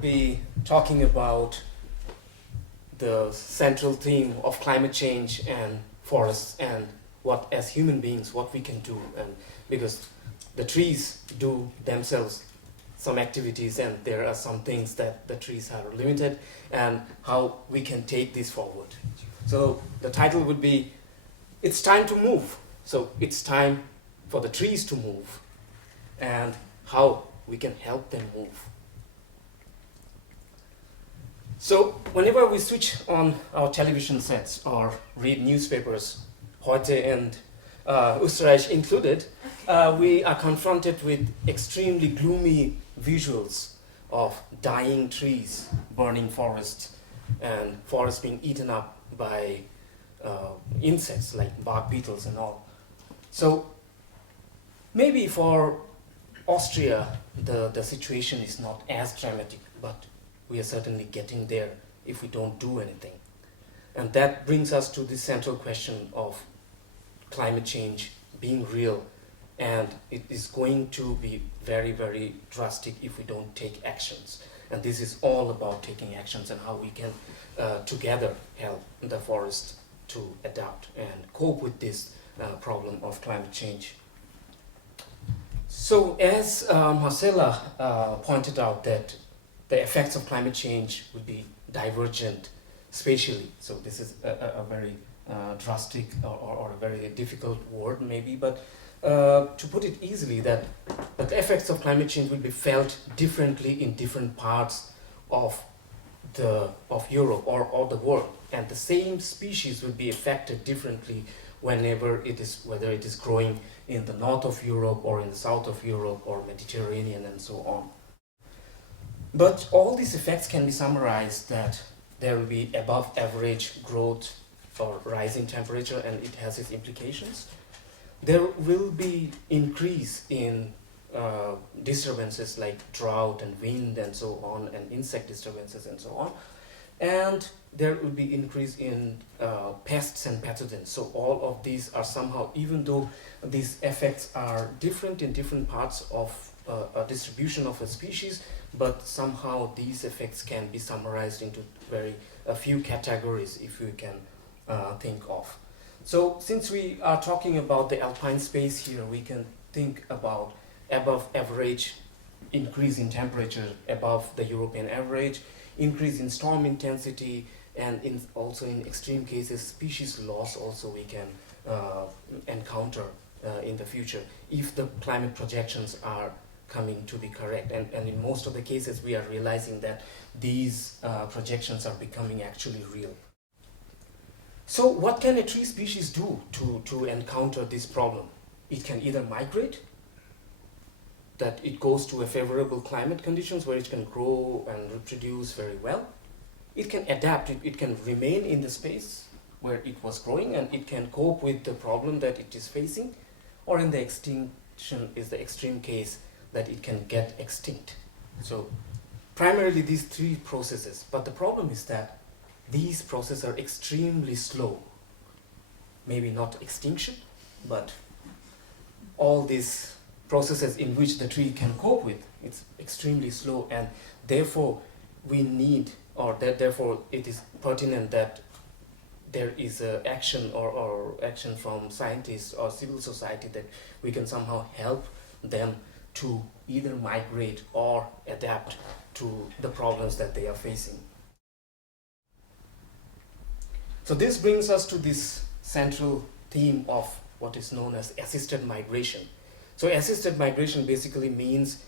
would be talking about the central theme of climate change and forests, and what, as human beings, what we can do. And because the trees do themselves some activities, and there are some things that the trees are limited, and how we can take this forward. So the title would be, it's time to move. So it's time for the trees to move, and how we can help them move. So whenever we switch on our television sets or read newspapers, Heute and Österreich included, we are confronted with extremely gloomy visuals of dying trees, burning forests, and forests being eaten up by insects like bark beetles and all. So maybe for Austria, the situation is not as dramatic, but we are certainly getting there if we don't do anything. And that brings us to the central question of climate change being real, and it is going to be very, very drastic if we don't take actions. And this is all about taking actions and how we can together help the forest to adapt and cope with this problem of climate change. So as Marcela pointed out, that the effects of climate change would be divergent spatially. So this is a very drastic or a very difficult word maybe, but to put it easily, that the effects of climate change will be felt differently in different parts of Europe or the world, and the same species will be affected differently whether it is growing in the north of Europe or in the south of Europe or Mediterranean and so on. But all these effects can be summarized that there will be above average growth or rising temperature, and it has its implications. There will be increase in disturbances like drought and wind and so on, and insect disturbances and so on. And there will be increase in pests and pathogens. So all of these are somehow, even though these effects are different in different parts of a distribution of a species, but somehow these effects can be summarized into a few categories if we can think of. So since we are talking about the Alpine space here, we can think about above average increase in temperature above the European average, increase in storm intensity, and also in extreme cases species loss also we can encounter in the future if the climate projections are coming to be correct. And in most of the cases we are realizing that these projections are becoming actually real. So what can a tree species do to encounter this problem? It can either migrate, that it goes to a favorable climate conditions where it can grow and reproduce very well. It can adapt, it can remain in the space where it was growing, and it can cope with the problem that it is facing, or in the extinction is the extreme case that it can get extinct. So primarily these three processes, but the problem is that these processes are extremely slow. Maybe not extinction, but all these processes in which the tree can cope with, it's extremely slow, and therefore we need, or therefore it is pertinent that there is action or action from scientists or civil society, that we can somehow help them to either migrate or adapt to the problems that they are facing. So this brings us to this central theme of what is known as assisted migration. So assisted migration basically means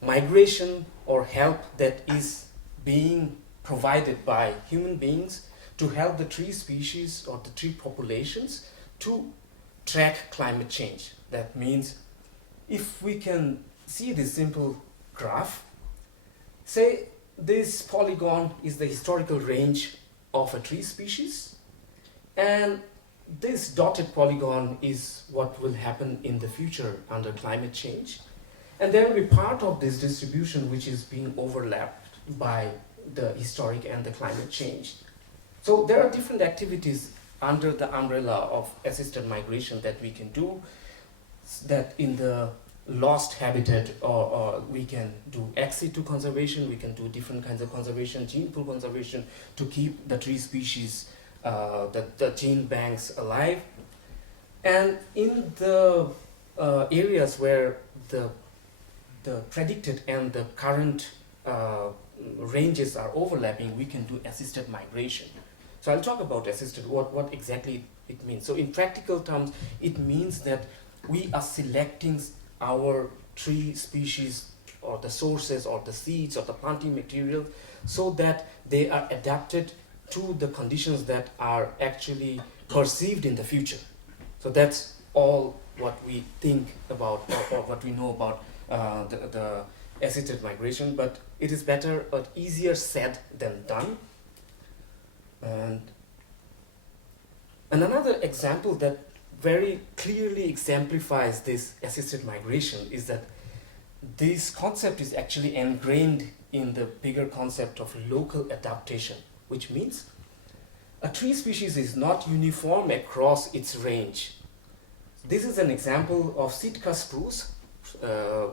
migration or help that is being provided by human beings to help the tree species or the tree populations to track climate change. That means if we can see this simple graph, say this polygon is the historical range of a tree species, and this dotted polygon is what will happen in the future under climate change. And there will be part of this distribution which is being overlapped by the historic and the climate change. So there are different activities under the umbrella of assisted migration that we can do, that in the lost habitat, or we can do ex situ conservation, we can do different kinds of conservation, gene pool conservation to keep the tree species, the gene banks alive. And in the areas where the predicted and the current ranges are overlapping, we can do assisted migration. So I'll talk about assisted, what exactly it means. So in practical terms, it means that we are selecting our tree species or the sources or the seeds or the planting material so that they are adapted to the conditions that are actually perceived in the future. So that's all what we think about, or what we know about the assisted migration, but it is better or easier said than done. And another example that very clearly exemplifies this assisted migration is that this concept is actually ingrained in the bigger concept of local adaptation, which means a tree species is not uniform across its range. This is an example of Sitka spruce,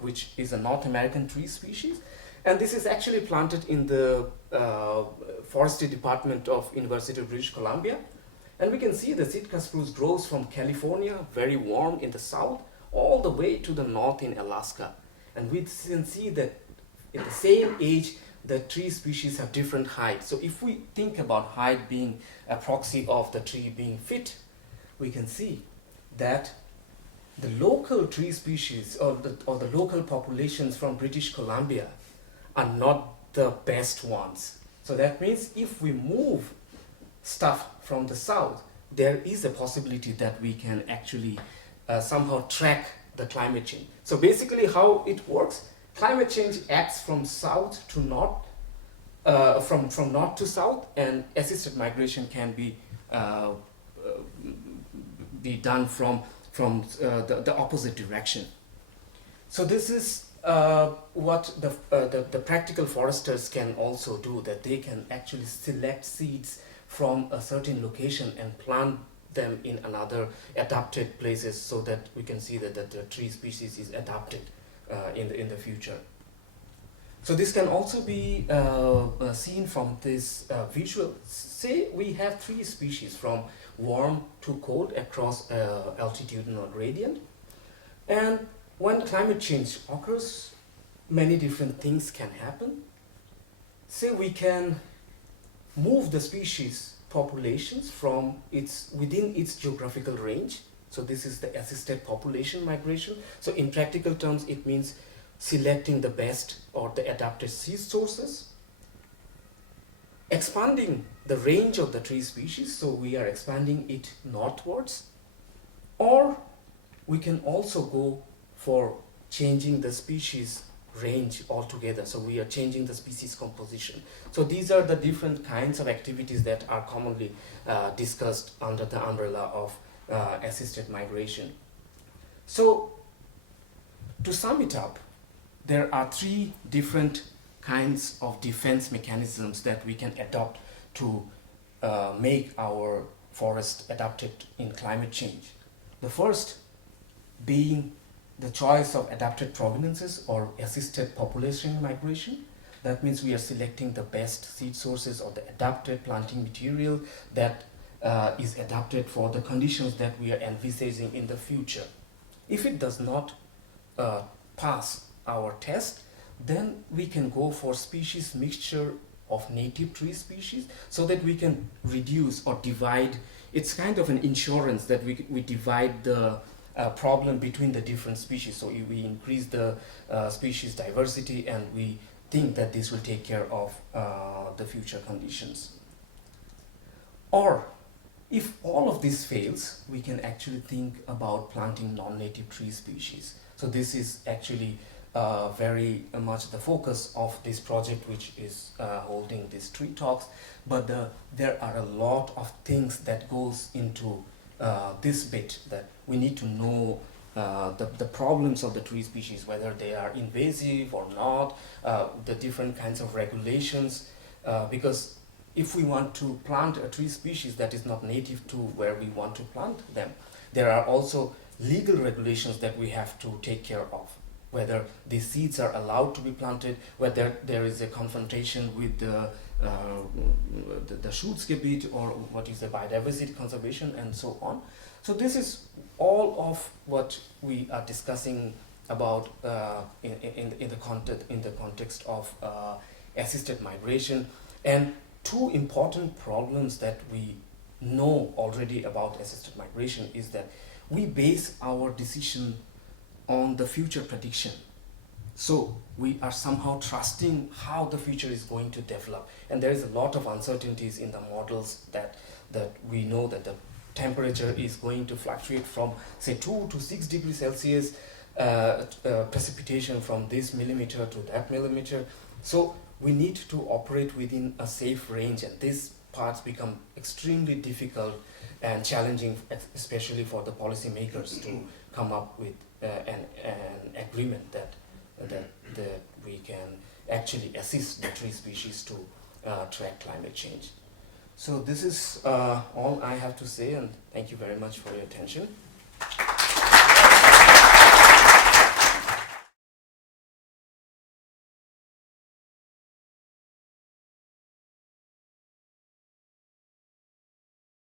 which is a North American tree species, and this is actually planted in the forestry department of University of British Columbia. And we can see the Sitka spruce grows from California, very warm in the south, all the way to the north in Alaska. And we can see that in the same age, the tree species have different heights. So if we think about height being a proxy of the tree being fit, we can see that the local tree species or the local populations from British Columbia are not the best ones. So that means if we move stuff from the south, there is a possibility that we can actually somehow track the climate change. So basically how it works, climate change acts from south to north, from north to south, and assisted migration can be done from the opposite direction. So this is what the practical foresters can also do, that they can actually select seeds from a certain location and plant them in another adapted places so that we can see that the tree species is adapted in the future. So this can also be seen from this visual. Say we have three species from warm to cold across altitudinal gradient, and when climate change occurs, many different things can happen. Say we can move the species populations from within its geographical range. So this is the assisted population migration. So in practical terms, it means selecting the best or the adapted seed sources, expanding the range of the tree species, so we are expanding it northwards, or we can also go for changing the species range altogether. So we are changing the species composition. So these are the different kinds of activities that are commonly discussed under the umbrella of assisted migration. So to sum it up, there are three different kinds of defense mechanisms that we can adopt to make our forest adapted in climate change. The first being the choice of adapted provenances or assisted population migration. That means we are selecting the best seed sources or the adapted planting material that is adapted for the conditions that we are envisaging in the future. If it does not pass our test, then we can go for species mixture of native tree species so that we can reduce or divide. It's kind of an insurance that we divide the problem between the different species. So we increase the species diversity, and we think that this will take care of the future conditions. Or if all of this fails, we can actually think about planting non-native tree species. So this is actually very much the focus of this project, which is holding these TreeTalks. But there are a lot of things that goes into this bit, that we need to know the problems of the tree species, whether they are invasive or not, the different kinds of regulations, because if we want to plant a tree species that is not native to where we want to plant them, there are also legal regulations that we have to take care of. whether these seeds are allowed to be planted, whether there is a confrontation with the Schutzgebiet, or what is the biodiversity conservation, and so on. So this is all of what we are discussing about in the context of assisted migration. And two important problems that we know already about assisted migration is that we base our decision on the future prediction. So we are somehow trusting how the future is going to develop, and there is a lot of uncertainties in the models that we know that the temperature is going to fluctuate from, say, 2 to 6 degrees Celsius, precipitation from this millimeter to that millimeter. So we need to operate within a safe range, and these parts become extremely difficult and challenging, especially for the policymakers to come up with an agreement that we can actually assist the tree species to track climate change. So this is all I have to say, and thank you very much for your attention.